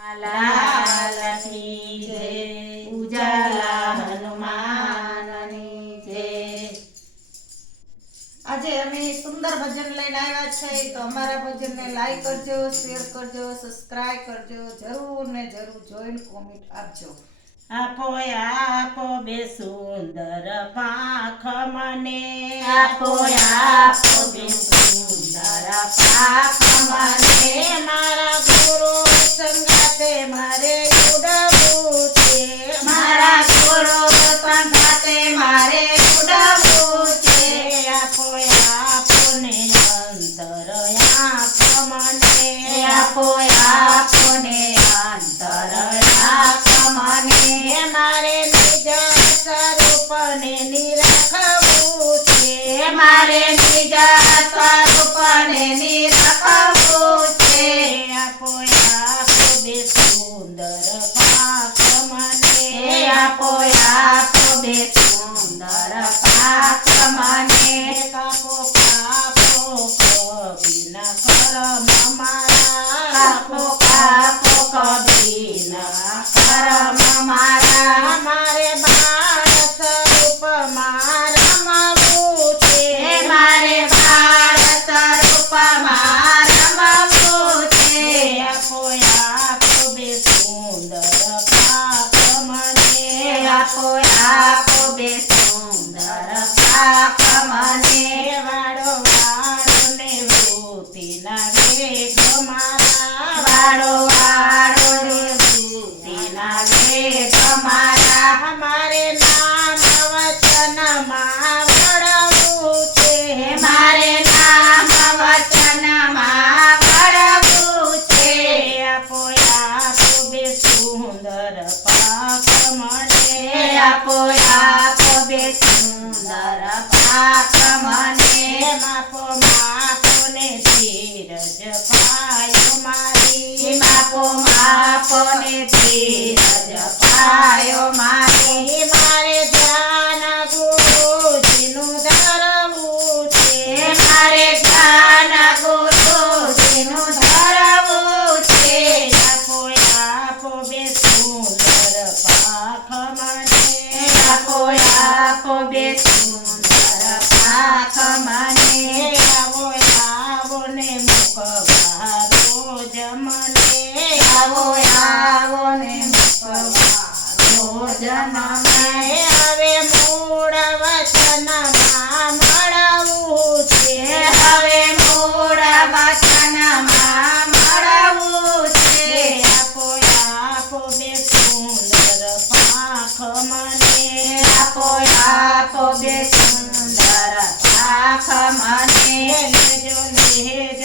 લાલ કી જય, ઉજાલા હનુમાનની જય। આજે અમે સુંદર ભજન લઈને આવ્યા છે તો અમારા ભજનને લાઈક કરજો, શેર કરજો, સબસ્ક્રાઇબ કરજો, જરૂર ને જરૂર જોઈન કોમેન્ટ આપજો। આપો આપો બે સુંદર પાંખ મને, આપો આપો બે સુંદર પાંખ મને, મારા ગુરુ સંગાતે મારે ઉડવું છે, મારા ગુરુ સંગાતે મારે ઉડવું છે। આપો આપો ને અંતર આંખ મને, આપો આપો ને અંતર આંખ મને, મારે નિજ સ્વરૂપને નિરખવું છે, મારે નિજ સ્વરૂપને નિરખવું છે। આપો આપો બે સુંદર પાંખ મને, આપો આપો બે સુંદર પાંખ મને, કાપો કાપો કબીના કરમ મારા, કાપો કાપો કબીના કરમ મારા, મારે બાળ સ્વરૂપમાં રમવું છે, મારે બાળ સ્વરૂપમાં રમવું છે। આપો આપો બે સુંદર પાંખ મને, આપો આપો બે સુંદર પાંખ મને, વાળો વાળો ને વૃત્તિના વેગ મારા, વાળો વાળો રે વૃત્તિના વેગ મારા, મારે નામ વચનમાં વળવું છે, મારે નામ વચનમાં વળવું છે। આપો આપો બે સુંદર પાંખ મને, આપો આપો બે સુંદર પાંખ મને, માપો માપો ને ધીરજ પાયો મારી, માપો માપો ને ધીરજ પાયો મારી, મારે ધ્યાન ગુરુજીનું ધરવું છે, મારે ધ્યાન ગુરુજીનું ધરવું છે। આપો આપો બે સુંદર પાંખ મને, આપો આપો બે સુંદર પાંખ મને, આવો આવો ને મુકવા રોજ મને, આવો આવો ને મુકવા રોજ મને, હવે મૂળ વચનમાં મળવું છે, હવે મૂળ વચનમાં મળવું છે। આપો આપો બે સુંદર પાંખ મને, આપો આપો બે સુંદર પાંખ મને, લેજો લેજો